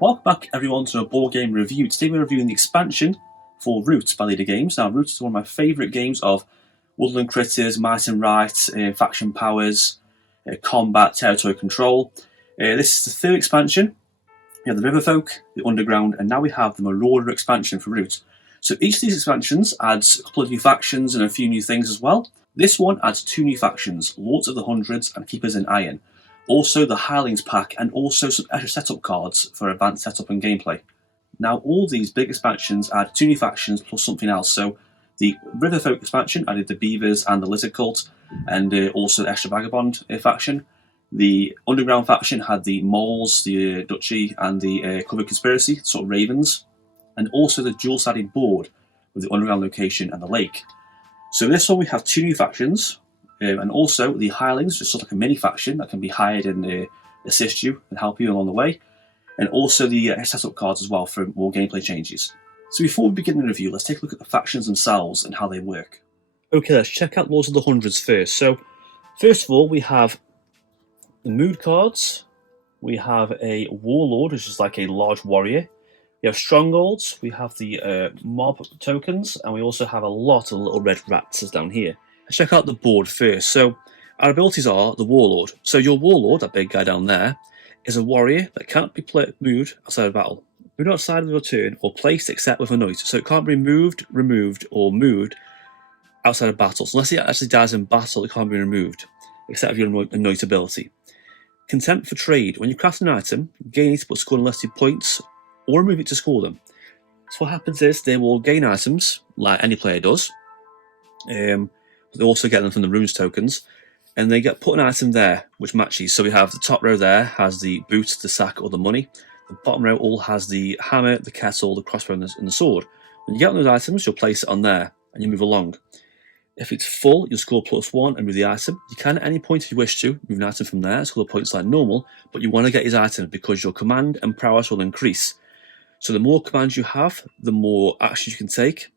Welcome back everyone to a board game review. Today we're reviewing the expansion for Root by Leader Games. Now Root is one of my favourite games of woodland critters, might and right, faction powers, combat, territory control. This is the third expansion. We have the Riverfolk, the Underground, and now we have the Marauder expansion for Root. So each of these expansions adds a couple of new factions and a few new things as well. This one adds 2 new factions, Lords of the Hundreds and Keepers in Iron. Also the Hirelings pack, and also some extra setup cards for advanced setup and gameplay. Now all these big expansions add 2 new factions plus something else. So the Riverfolk expansion added the Beavers and the Lizard Cult, and also the extra Vagabond faction. The Underground faction had the Moles, the Duchy, and the Covered Conspiracy, sort of Ravens, and also the dual-sided board with the Underground location and the lake. So this one we have 2 new factions. And also the Hirelings, just sort of like a mini faction that can be hired and assist you and help you along the way. And also the setup cards as well for more gameplay changes. So before we begin the review, let's take a look at the factions themselves and how they work. Okay, let's check out Lords of the Hundreds first. So first of all, we have the mood cards. We have a Warlord, which is like a large warrior. We have Strongholds. We have the mob tokens. And we also have a lot of little red rats down here. Let's check out the board first. So our abilities are the Warlord. So your Warlord, that big guy down there, is a warrior that can't be moved outside of battle. Moved outside of your turn or placed except with a note. So it can't be moved, removed, or moved outside of battle. So unless it actually dies in battle, it can't be removed, except if you're a note ability. Contempt for trade. When you craft an item, gain it but score unlisted points, or remove it to score them. So what happens is they will gain items, like any player does. They also get them from the runes tokens, and they get put an item there which matches. So we have the top row there has the boot, the sack, or the money. The bottom row all has the hammer, the kettle, the crossbow, and the sword. When you get those items, you'll place it on there and you move along. If it's full, you'll score +1 and move the item. You can at any point if you wish to move an item from there, score the points like normal, but you want to get his item because your command and prowess will increase. So the more commands you have, the more actions you can take.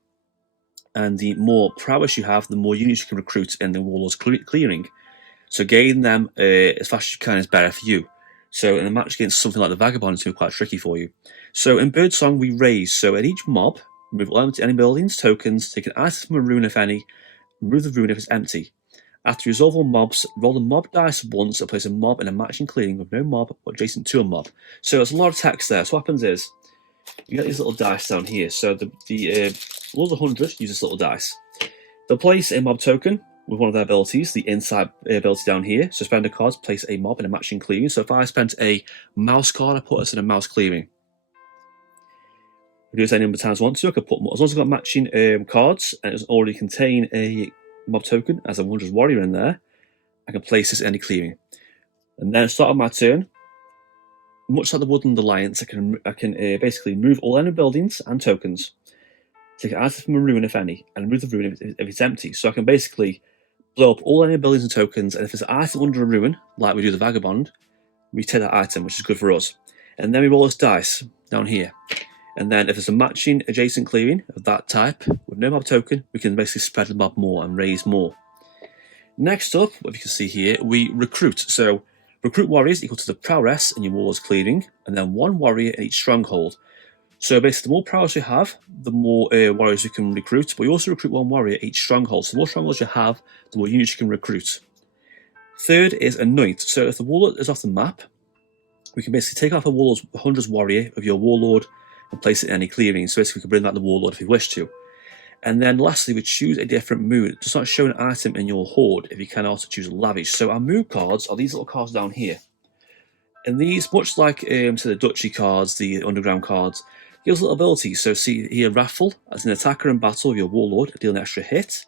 And the more prowess you have, the more units you can recruit in the Warlord's clearing. So getting them as fast as you can is better for you. So in a match against something like the Vagabond, it's going to be quite tricky for you. So in Birdsong, we raise. So at each mob, remove all empty any buildings, tokens, take an item from a rune if any, remove the rune if it's empty. After you resolve all mobs, roll the mob dice once and place a mob in a matching clearing with no mob or adjacent to a mob. So there's a lot of text there. So what happens is, you get these little dice down here. So the Lords of 100 use this little dice. They'll place a mob token with one of their abilities, the inside ability down here. So spend a card to place a mob in a matching clearing. So if I spent a mouse card, I put us in a mouse clearing. We do this any number of times I want to. I could put more. As long as I've got matching cards and it doesn't already contain a mob token as a 100 warrior in there, I can place this in any clearing. And then at the start of my turn, much like the Woodland Alliance, I can basically move all enemy buildings and tokens, take an item from a ruin if any, and remove the ruin if it's empty. So I can basically blow up all enemy buildings and tokens, and if there's an item under a ruin, like we do the Vagabond, we take that item, which is good for us. And then we roll this dice down here. And then if there's a matching adjacent clearing of that type with no mob token, we can basically spread the mob more and raise more. Next up, what you can see here, we recruit. So recruit warriors equal to the prowess in your warlord's clearing, and then 1 warrior in each stronghold. So basically, the more prowess you have, the more warriors you can recruit, but you also recruit 1 warrior each stronghold. So the more strongholds you have, the more units you can recruit. Third is anoint. So if the warlord is off the map, we can basically take off a warlord's 100's warrior of your warlord and place it in any clearing. So basically, we can bring back the warlord if we wish to. And then lastly, we choose a different mood. It does not show an item in your horde if you can also choose lavish. So our mood cards are these little cards down here. And these, much like to the Duchy cards, the Underground cards, give us little abilities. So see here, Raffle, as an attacker in battle of your warlord, deal an extra hit.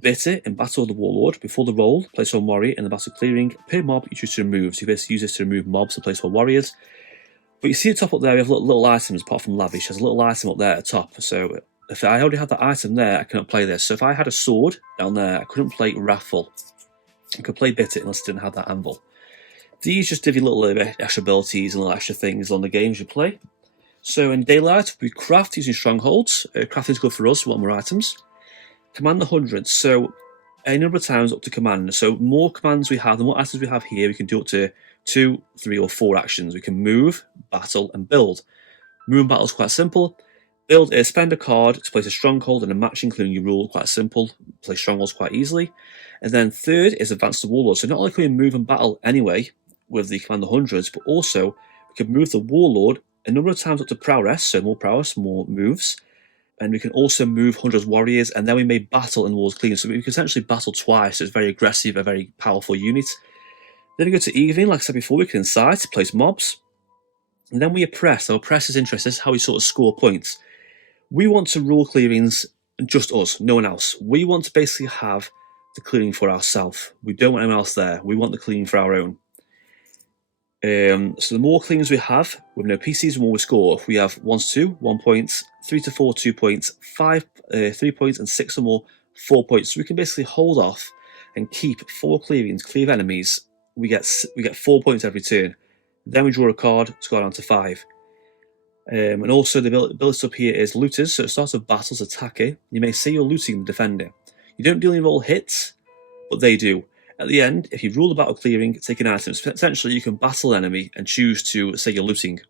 Bitter, in battle of the warlord, before the roll, place 1 warrior in the battle clearing. Per mob, you choose to remove. So you basically use this to remove mobs and place 1 warriors. But you see the top up there, we have little items apart from lavish. There's a little item up there at the top. So if I already had that item there, I cannot play this. So if I had a sword down there, I couldn't play Raffle. I could play Bitter unless I didn't have that anvil. These just give you little extra abilities and little extra things on the games you play. So in Daylight, we craft using strongholds. Crafting is good for us, we want more items. Command the hundreds. So any number of times up to command. So more commands we have, the more items we have here, we can do up to 2, 3, or 4 actions. We can move, battle, and build. Move and battle is quite simple. Build is spend a card to place a stronghold in a match, including your rule. Quite simple. Place strongholds quite easily. And then third is advance the warlord. So not only can we move and battle anyway with the command 100s, but also we can move the warlord a number of times up to prowess, so more prowess, more moves. And we can also move 100 warriors, and then we may battle in wars clean. So we can essentially battle twice. So it's very aggressive, a very powerful unit. Then we go to evening, like I said before, we can incite, place mobs. And then we oppress. Now, oppress is interesting. This is how we sort of score points. We want to rule clearings, just us, no one else. We want to basically have the clearing for ourselves. We don't want anyone else there. We want the clearing for our own. So the more clearings we have, with no PCs, the more we score. If we have 1 to 2, 1 point, 3 to 4, 2 points, 5, 3 points, and 6 or more, 4 points. So we can basically hold off and keep 4 clearings clear of enemies. We get 4 points every turn. Then we draw a card to go down to 5. And also the ability up here is looters. So at the start of battles, attacker, you may say you're looting the defender. You don't deal any roll hits, but they do. At the end, if you rule the battle clearing, take an item. So essentially, you can battle an enemy and choose to say you're looting.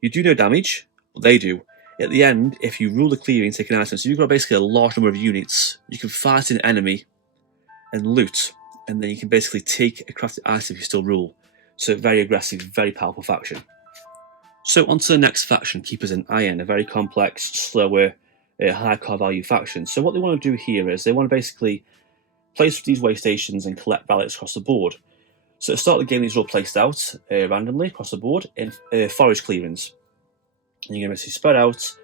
You do no damage, but they do. At the end, if you rule the clearing, take an item. So you've got basically a large number of units. You can fight an enemy and loot, and then you can basically take a crafted item if you still rule. So very aggressive, very powerful faction. So on to the next faction, Keepers in Iron, a very complex, slower, high card value faction. So what they want to do here is they want to basically place these way stations and collect relics across the board. So at the start of the game, these are all placed out randomly across the board in forest clearings. And you're going to basically spread out,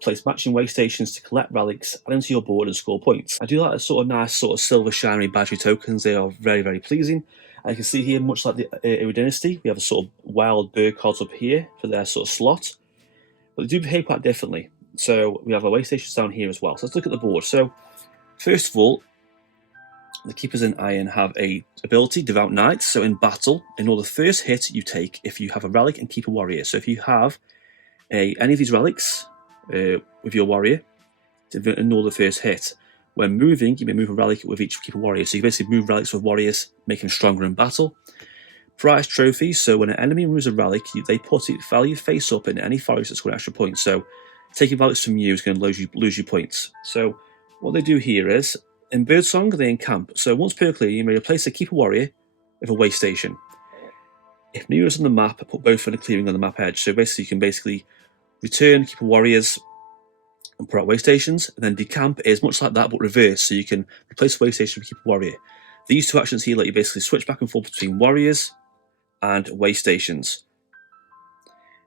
place matching way stations to collect relics, add them to your board and score points. I do like the sort of nice sort of silver shiny badgery tokens. They are very, very pleasing. And you can see here, much like the Era Dynasty, we have a sort of wild bird cards up here for their sort of slot. But they do behave quite differently. So we have our way stations down here as well. So let's look at the board. So first of all, the Keepers in Iron have a ability, Devout Knights. So in battle, ignore the first hit you take if you have a relic and keep a warrior. So if you have any of these relics with your warrior, ignore the first hit. When moving, you may move a relic with each keep a warrior. So you basically move relics with warriors, make them stronger in battle. Prize trophies. So when an enemy moves a relic, they put it value face up in any forest that's got extra points. So taking relics from you is going to lose you points. So what they do here is, in Birdsong, they encamp. So once per clear, you may replace a keeper warrior with a way station. If near is on the map, put both in a clearing on the map edge. So basically, you can return keeper warriors and put out way stations, and then decamp is much like that but reverse. So you can replace a way station with keeper warrior. These two actions here let you basically switch back and forth between warriors and way stations,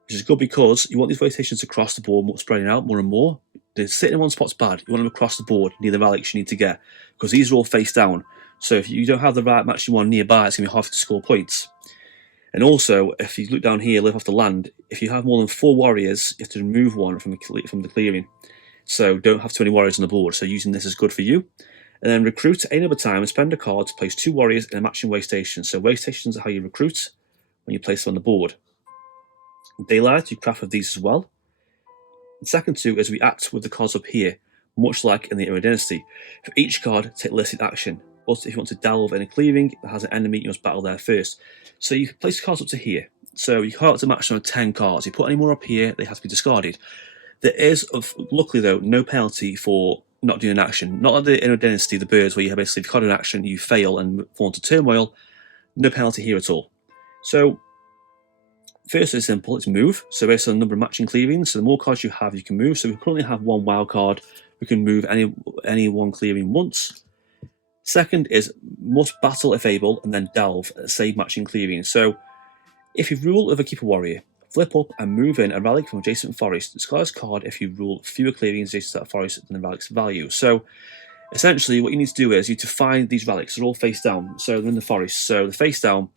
which is good because you want these way stations across the board, spreading out more and more. They're sitting in one spot's bad. You want them across the board near the relics you need to get, because these are all face down. So if you don't have the right matching one nearby, it's going to be hard to score points. And also, if you look down here, live off the land, if you have more than 4 warriors, you have to remove one from the clearing. So don't have too many warriors on the board. So using this is good for you. And then recruit at any other time and spend a card to place 2 warriors in a matching way station. So way stations are how you recruit when you place them on the board. In Daylight, you craft with these as well. The second two is react with the cards up here, much like in the Era Dynasty. For each card, take listed action. But if you want to delve in a clearing that has an enemy, you must battle there first. So you can place cards up to here. So you can't have to match on 10 cards. You put any more up here, they have to be discarded. There is, luckily though, no penalty for not doing an action. Not like the Era Dynasty, the birds, where you have basically, if you card an action, you fail and fall into turmoil. No penalty here at all. So first, it's simple, it's move. So based on the number of matching clearings, so the more cards you have, you can move. So we currently have 1 wild card. We can move any one clearing once. Second is must battle if able, and then delve, save matching clearing. So if you rule with a keeper warrior, flip up and move in a relic from adjacent forest. Discard this card if you rule fewer clearings adjacent to that forest than the relic's value. So essentially what you need to do is you need to find these relics. They're all face down, so they're in the forest. So the face down,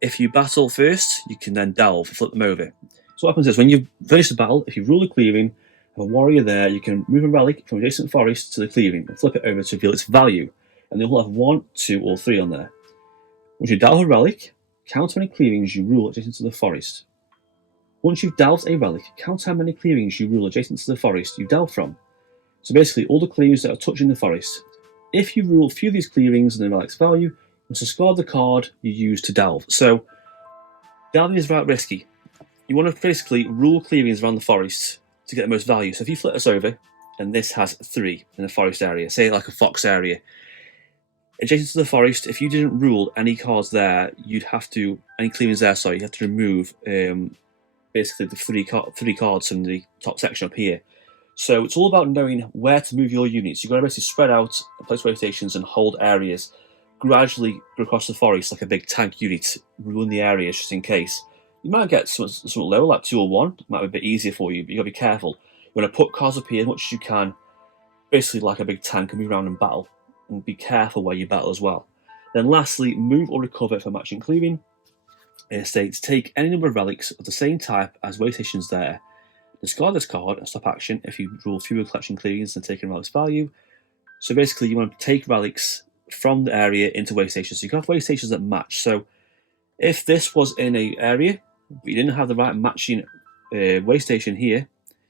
if you battle first, you can then delve, flip them over. So what happens is when you finish the battle, if you rule a clearing, have a warrior there, you can move a relic from adjacent forest to the clearing and flip it over to reveal its value. And they'll have 1, 2, or 3 on there. Once you delve a relic, count how many clearings you rule adjacent to the forest. Once you've delved a relic, count how many clearings you rule adjacent to the forest you delve from. So basically, all the clearings that are touching the forest. If you rule a few of these clearings and the relic's value, you must discard the card you use to delve. So Delving is right risky. You want to basically rule clearings around the forest to get the most value. So if you flip this over, and this has 3 in the forest area, say like a fox area, adjacent to the forest, if you didn't rule any cards there, you'd have to, any clearings there, sorry, you have to remove basically the three cards from the top section up here. So it's all about knowing where to move your units. You've got to basically spread out, place rotations, and hold areas. Gradually go across the forest like a big tank unit, ruling the areas just in case. You might get something lower, like 2 or 1. It might be a bit easier for you, but you've got to be careful. You want to put cards up here as much as you can, basically like a big tank, and move around and battle. And be careful where you battle as well. Then lastly, move or recover for matching clearing. It states, take any number of relics of the same type as way stations there. Discard this card and stop action if you rule fewer collection clearings than taking relic's value. So basically you want to take relics from the area into way stations. So you can have way stations that match. So if this was in an area, but you didn't have the right matching way station here,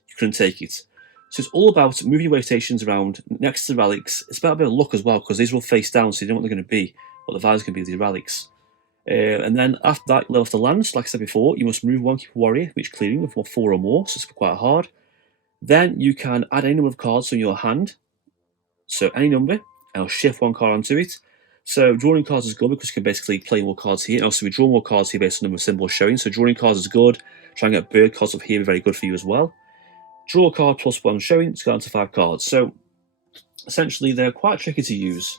you couldn't take it. So it's all about moving your way stations around next to the relics. It's about a bit of luck as well, because these will face down, so you don't know what they're going to be, what the values going to be of these relics. And then after that, level off the lands, like I said before, you must move 1 keeper warrior for each clearing of 4 or more, so it's quite hard. Then you can add any number of cards from your hand, so any number, and I'll shift 1 card onto it. So drawing cards is good because you can basically play more cards here, and also we draw more cards here based on the number of symbols showing. So drawing cards is good. Trying to get bird cards up here is very good for you as well. Draw a card plus 1 showing, it's got to 5 cards. So essentially they're quite tricky to use.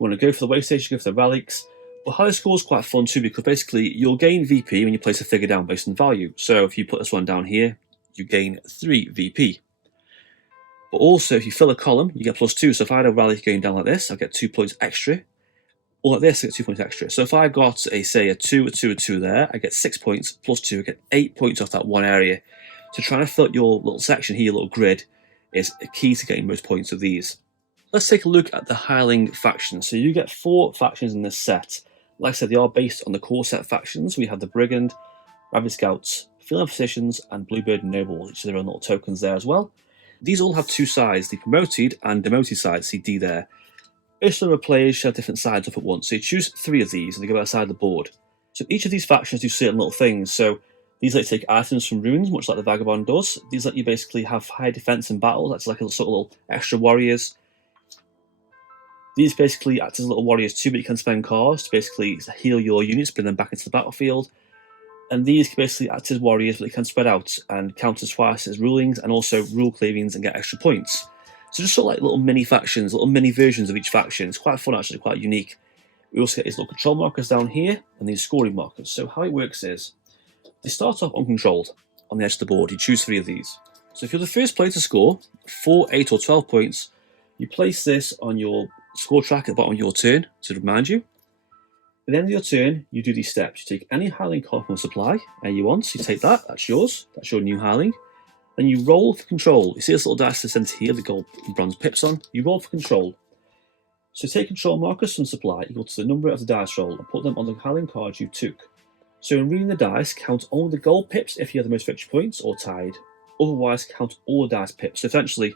You want to go for the way station, go for the relics. But higher score is quite fun too, because basically you'll gain VP when you place a figure down based on value. So if you put this one down here, you gain 3 VP. But also if you fill a column, you get +2. So if I had a relic going down like this, I'll get 2 points extra. Or like this, I get 2 points extra. So if I got say a 2, a 2, a 2 there, I get 6 points +2, I get 8 points off that one area. So trying to fill your little section here, little grid, is a key to getting most points of these. Let's take a look at the Heiling faction. So you get 4 factions in this set. Like I said, they are based on the core set factions. We have the Brigand, Rabbit Scouts, Field Physicians, and Bluebird Nobles, which are their own little tokens there as well. These all have 2 sides, the promoted and demoted side, see D there. Each number of players shall have different sides up at once, so you choose 3 of these and they go outside the board. So each of these factions do certain little things. So these let you take items from ruins, much like the Vagabond does. These let you basically have high defense in battle. That's like a sort of little extra warriors. These basically act as little warriors too, but you can spend cards to basically heal your units, bring them back into the battlefield. And these can basically act as warriors, but they can spread out and count as twice as rulings, and also rule clearings and get extra points. So just sort of like little mini factions, little mini versions of each faction. It's quite fun actually, quite unique. We also get these little control markers down here, and these scoring markers. So how it works is, they start off uncontrolled on the edge of the board. You choose 3 of these. So if you're the first player to score 4, 8, or 12 points, you place this on your score track at the bottom of your turn to remind you. At the end of your turn, you do these steps. You take any Heiling card from supply you want. You take that, that's yours. That's your new Heiling. Then you roll for control. You see this little dice to the centre here, the gold and bronze pips on. You roll for control. So take control markers from supply equal to the number of the dice roll and put them on the Heiling cards you took. So in reading the dice, count only the gold pips if you have the most victory points or tied. Otherwise, count all the dice pips. So essentially,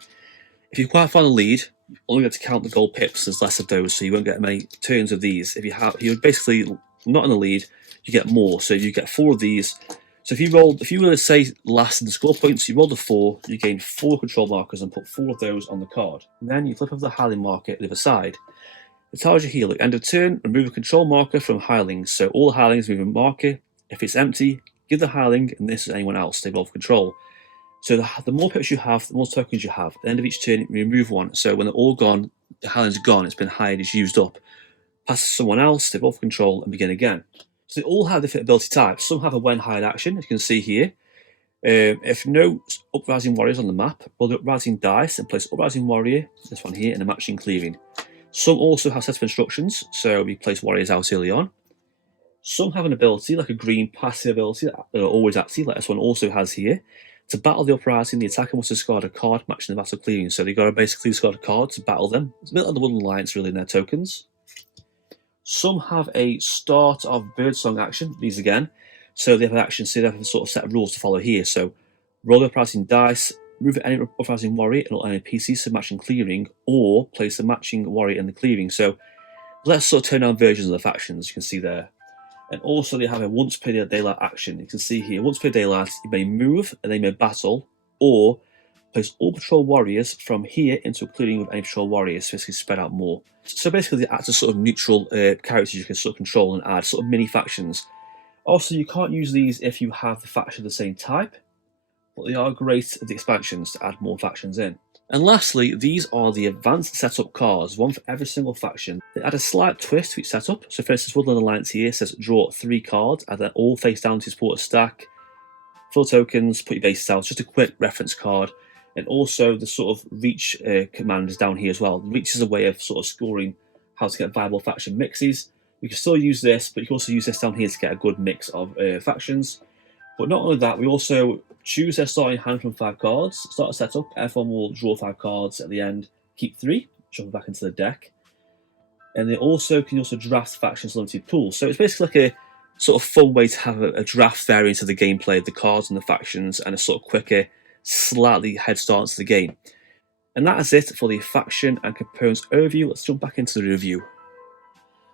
if you're quite far in the lead, you only get to count the gold pips. There's less of those, so you won't get many turns of these. If you're basically not in the lead, you get more. So you get 4 of these. So if you were to say last in the score points, you rolled a 4, you gain 4 control markers and put 4 of those on the card. And then you flip over the Heiling marker at the other side. It tells you here, look, end of turn, remove a control marker from Heilings. So all Heilings move a marker. If it's empty, give the Heiling, and this is anyone else. They roll for control. So the more pips you have, the more tokens you have. At the end of each turn, you remove 1. So when they're all gone, the Heiling's gone, it's been hired, it's used up. Pass to someone else, they roll for control, and begin again. So they all have different ability types. Some have a when hired action, as you can see here. If no uprising warriors on the map, roll the uprising dice and place uprising warrior, this one here, in a matching clearing. Some also have sets of instructions, so we place warriors out early on. Some have an ability, like a green passive ability, that are always active, like this one also has here. To battle the uprising, the attacker must discard a card matching the battle clearing. So they've got to basically discard a card to battle them. It's a bit like the Woodland Alliance, really, in their tokens. Some have a start of birdsong action, these again. So they have an action, so they have a sort of set of rules to follow here. So roll the uprising dice, move any uprising warrior and any PCs to matching clearing, or place a matching warrior in the clearing. So let's sort of turn down versions of the factions you can see there. And also they have a once per daylight action. You can see here, once per daylight, you may move and they may battle, or place all patrol warriors from here into a clearing with any patrol warriors, so basically spread out more. So basically they act as sort of neutral characters you can sort of control and add, sort of mini factions. Also, you can't use these if you have the faction of the same type, but they are great at the expansions to add more factions in. And lastly, these are the advanced setup cards, one for every single faction. They add a slight twist to each setup. So for instance, Woodland Alliance here says draw 3 cards, and then all face down to support a stack. Fill tokens, put your bases out, just a quick reference card. And also the sort of reach command is down here as well. Reach is a way of sort of scoring how to get viable faction mixes. You can still use this, but you can also use this down here to get a good mix of factions. But not only that, we also choose their starting hand from 5 cards, start a setup, everyone will draw 5 cards at the end, keep 3, shuffle back into the deck. And they also can draft factions limited pool. So it's basically like a sort of fun way to have a draft variant of the gameplay, the cards and the factions, and a sort of quicker, slightly head start to the game. And that is it for the faction and components overview. Let's jump back into the review.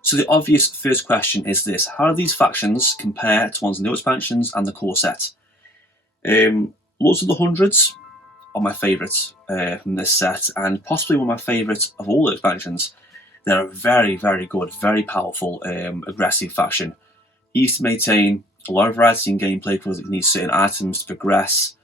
So the obvious first question is this: how do these factions compare to ones in the new expansions and the core set? Lords of the Hundreds are my favourites from this set, and possibly one of my favourites of all the expansions. They're a very, very good, very powerful, aggressive faction. He used to maintain a lot of variety in gameplay because it needs certain items to progress.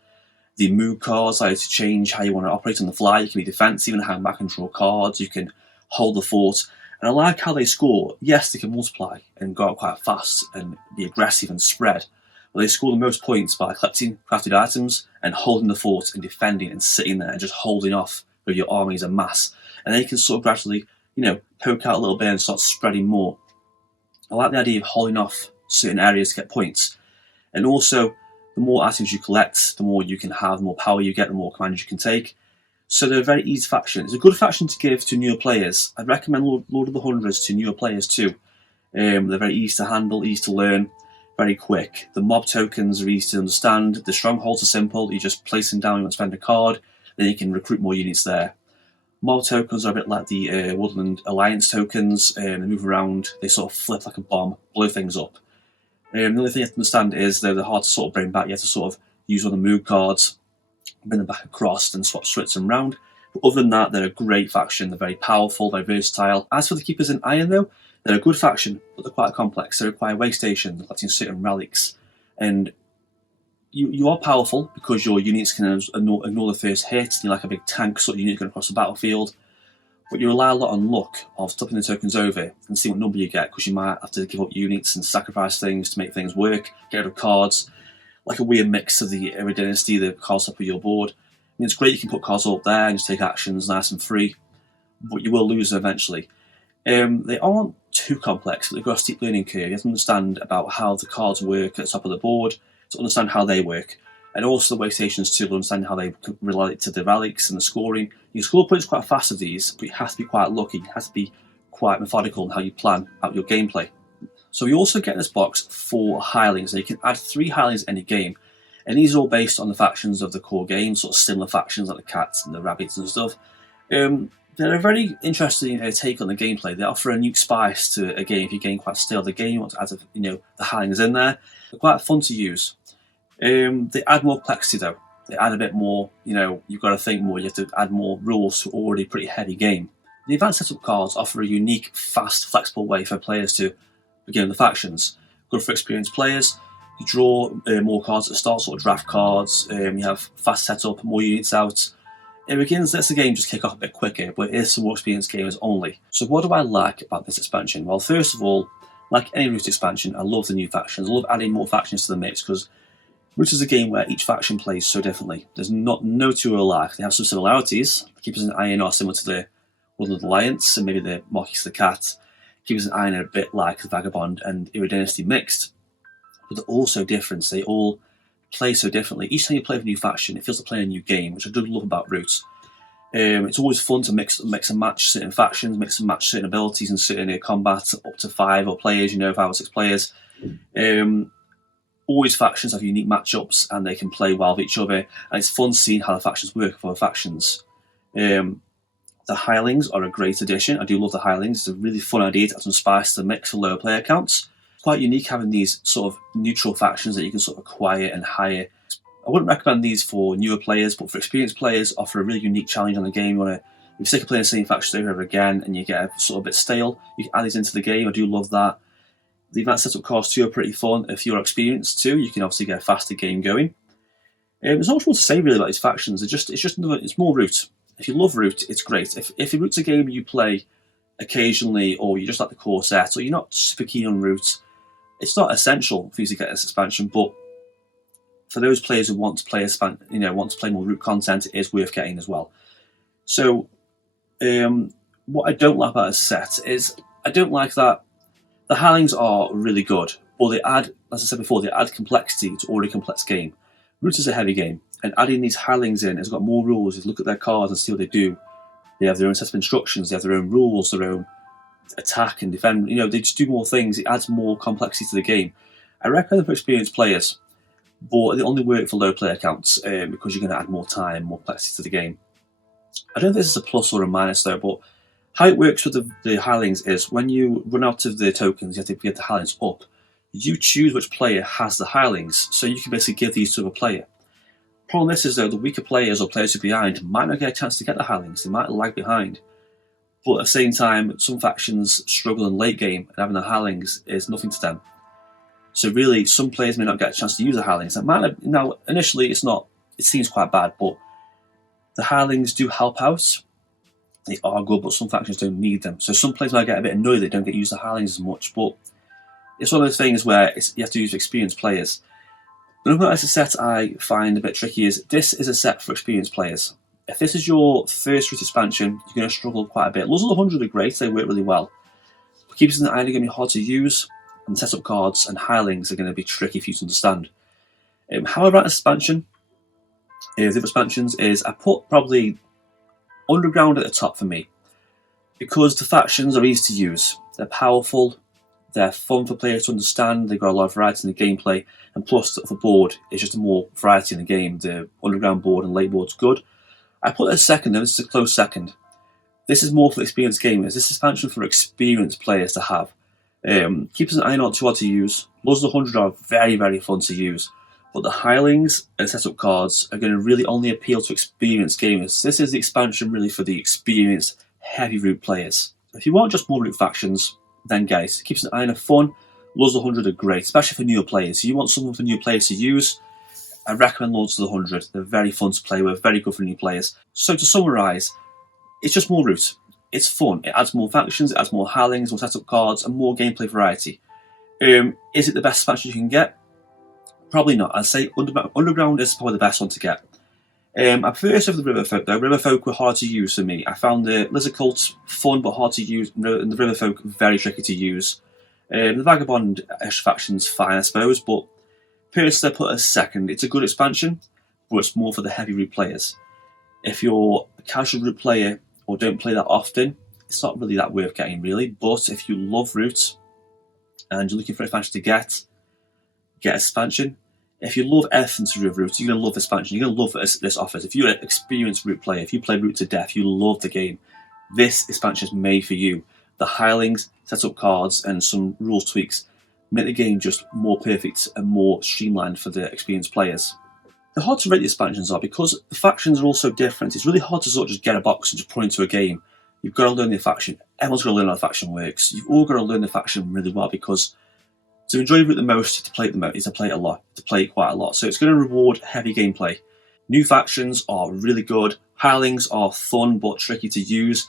The mood cards allow you to change how you want to operate on the fly. You can be defensive and hang back and draw cards. You can hold the fort. And I like how they score. Yes, they can multiply and go out quite fast and be aggressive and spread. But they score the most points by collecting crafted items and holding the fort and defending and sitting there and just holding off with your army as a mass. And then you can sort of gradually, poke out a little bit and start spreading more. I like the idea of holding off certain areas to get points. And also, the more items you collect, the more you can have, the more power you get, the more commanders you can take. So they're a very easy faction. It's a good faction to give to newer players. I'd recommend Lord of the Hundreds to newer players too. They're very easy to handle, easy to learn, very quick. The mob tokens are easy to understand. The strongholds are simple. You just place them down, you want to spend a card, then you can recruit more units there. Mob tokens are a bit like the Woodland Alliance tokens. They move around, they sort of flip like a bomb, blow things up. The only thing you have to understand is they're hard to sort of bring back. You have to sort of use one of the mood cards, bring them back across and switch them around. But other than that, they're a great faction. They're very powerful, very versatile. As for the Keepers in Iron though, they're a good faction, but they're quite complex. They require way stations, collecting certain relics. And you are powerful because your units can ignore the first hit. You're like a big tank sort of unit going across the battlefield. But you rely a lot on luck of flipping the tokens over and see what number you get, because you might have to give up units and sacrifice things to make things work, get rid of cards. Like a weird mix of the Era Dynasty, the cards up on your board. I mean, it's great you can put cards up there and just take actions nice and free, but you will lose them eventually. They aren't too complex, but they've got a steep learning curve. You have to understand about how the cards work at the top of the board to understand how they work. And also the way stations too, to understand how they relate to the relics and the scoring. You can score points quite fast with these, but you have to be quite lucky. You have to be quite methodical in how you plan out your gameplay. So you also get in this box 4 Hirelings. So you can add 3 Hirelings in any game. And these are all based on the factions of the core game, sort of similar factions like the cats and the rabbits and stuff. They're a very interesting take on the gameplay. They offer a new spice to a game. If you're getting quite stale the game, you want to add the Hirelings in there. They're quite fun to use. They add more complexity though. They add a bit more, you've got to think more. You have to add more rules to an already pretty heavy game. The advanced setup cards offer a unique, fast, flexible way for players to begin the factions. Good for experienced players. You draw more cards at the start, sort of draft cards. You have fast setup, more units out. It lets the game just kick off a bit quicker, but it is for more experienced gamers only. So what do I like about this expansion? Well, first of all, like any Root expansion, I love the new factions. I love adding more factions to the mix because Root is a game where each faction plays so differently. There's no two are alike. They have some similarities. The Keepers in Iron are similar to the Woodland Alliance, and maybe the Marquis the Cat. Keepers in Iron are a bit like the Vagabond and Era Dynasty mixed, but they're all so different. They all play so differently. Each time you play with a new faction, it feels like playing a new game, which I do love about Roots. It's always fun to mix and match certain factions, mix and match certain abilities and certain combat up to 5 or players, 5 or 6 players. Always factions have unique matchups and they can play well with each other, and it's fun seeing how the factions work for the factions. The Hirelings are a great addition. I do love the Hirelings. It's a really fun idea to add some spice to the mix for lower player counts. quite unique having these sort of neutral factions that you can sort of acquire and hire. I wouldn't recommend these for newer players, but for experienced players, offer a really unique challenge on the game. If you're sick of playing the same faction over and over again and you get a sort of bit stale, you can add these into the game. I do love that. The advanced setup costs too are pretty fun. If you're experienced too, you can obviously get a faster game going. There's not much more to say really about these factions. It's more Root. If you love Root, it's great. If Root's a game you play occasionally, or you just like the core set, or you're not super keen on Root, it's not essential for you to get this expansion. But for those players who want to play more Root content, it is worth getting as well. So, what I don't like about a set is I don't like that the Hirelings are really good, but they add, as I said before, they add complexity to already complex game. Root is a heavy game, and adding these Hirelings in has got more rules. You look at their cards and see what they do. They have their own set of instructions, they have their own rules, their own attack and defend. They just do more things. It adds more complexity to the game. I recommend them for experienced players, but they only work for low player counts because you're going to add more time, more complexity to the game. I don't know if this is a plus or a minus though, but how it works with the Hirelings is when you run out of the tokens, you have to get the Hirelings up. You choose which player has the Hirelings, so you can basically give these to a player. Problem with this is though, the weaker players or players who are behind might not get a chance to get the Hirelings, they might lag behind. But at the same time, some factions struggle in late game, and having the Hirelings is nothing to them. So really, some players may not get a chance to use the Hirelings. Now, initially, it seems quite bad, but the Hirelings do help out. They are good, but some factions don't need them. So some players might get a bit annoyed they don't get to use the Hirelings as much, but it's one of those things where you have to use experienced players. Another set I find a bit tricky is this is a set for experienced players. If this is your first Root expansion, you're going to struggle quite a bit. Lords of the 100 are great, they work really well. But Keepers in the Iron are going to be hard to use, and setup cards and Hirelings are going to be tricky for you to understand. How I write this expansion, the other expansions, is I put probably Underground at the top for me, because the factions are easy to use. They're powerful, they're fun for players to understand, they've got a lot of variety in the gameplay, and plus the board is just more variety in the game. The Underground board and late board's good. I put it as second, though. This is a close second. This is more for experienced gamers. This is expansion for experienced players to have. Keepers in Iron aren't too hard to use. Lords of the 100 are very, very fun to use. But the Hirelings and setup cards are going to really only appeal to experienced gamers. This is the expansion really for the experienced, heavy Root players. If you want just more Root factions, then guys, Keepers in Iron are fun. Lords of the 100 are great, especially for newer players. So you want something for new players to use, I recommend Lords of the 100. They're very fun to play with, very good for new players. So to summarise, it's just more Root. It's fun. It adds more factions, it adds more Hirelings, more setup cards, and more gameplay variety. Is it the best expansion you can get? Probably not. I'd say Underground is probably the best one to get. I prefer it over the Riverfolk though. Riverfolk were hard to use for me. I found the Lizard Cult fun but hard to use, and the Riverfolk very tricky to use. The Vagabond faction's fine, I suppose, but personally I put it as second. It's a good expansion, but it's more for the heavy Root players. If you're a casual Root player or don't play that often, it's not really that worth getting, really. But if you love Root and you're looking for an expansion to get expansion. If you love everything to do with Root, you're going to love expansion. You're going to love what this offers. If you're an experienced Root player, if you play Root to death, you love the game, this expansion is made for you. The Hirelings, setup cards, and some rules tweaks make the game just more perfect and more streamlined for the experienced players. The hard to rate the expansions are because the factions are also different. It's really hard to sort of just get a box and just put into a game. You've got to learn the faction. Everyone's got to learn how the faction works. You've all got to learn the faction really well, because to enjoy Root the most, to play it a lot, to play it quite a lot. So it's going to reward heavy gameplay. New factions are really good. Hirelings are fun but tricky to use.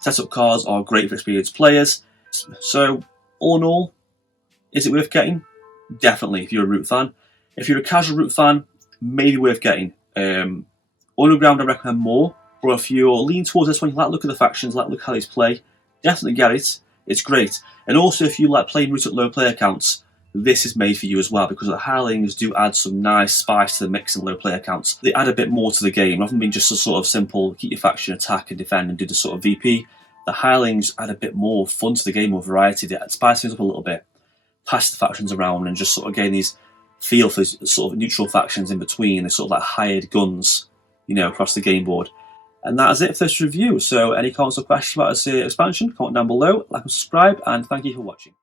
Setup cards are great for experienced players. So all in all, is it worth getting? Definitely, if you're a Root fan. If you're a casual Root fan, maybe worth getting. Underground I recommend more, but if you're leaning towards this one, you like to look at the factions, like to look how these play, definitely get it. It's great. And also if you like playing Root at low player counts, this is made for you as well, because the Hirelings do add some nice spice to the mix in low player counts. They add a bit more to the game, rather than being just a sort of simple keep your faction, attack and defend and do the sort of VP. The Hirelings add a bit more fun to the game, more variety. They spice things up a little bit, pass the factions around and just sort of gain these feel for sort of neutral factions in between, the sort of like hired guns, across the game board. And that is it for this review. So any comments or questions about this expansion, comment down below, like and subscribe, and thank you for watching.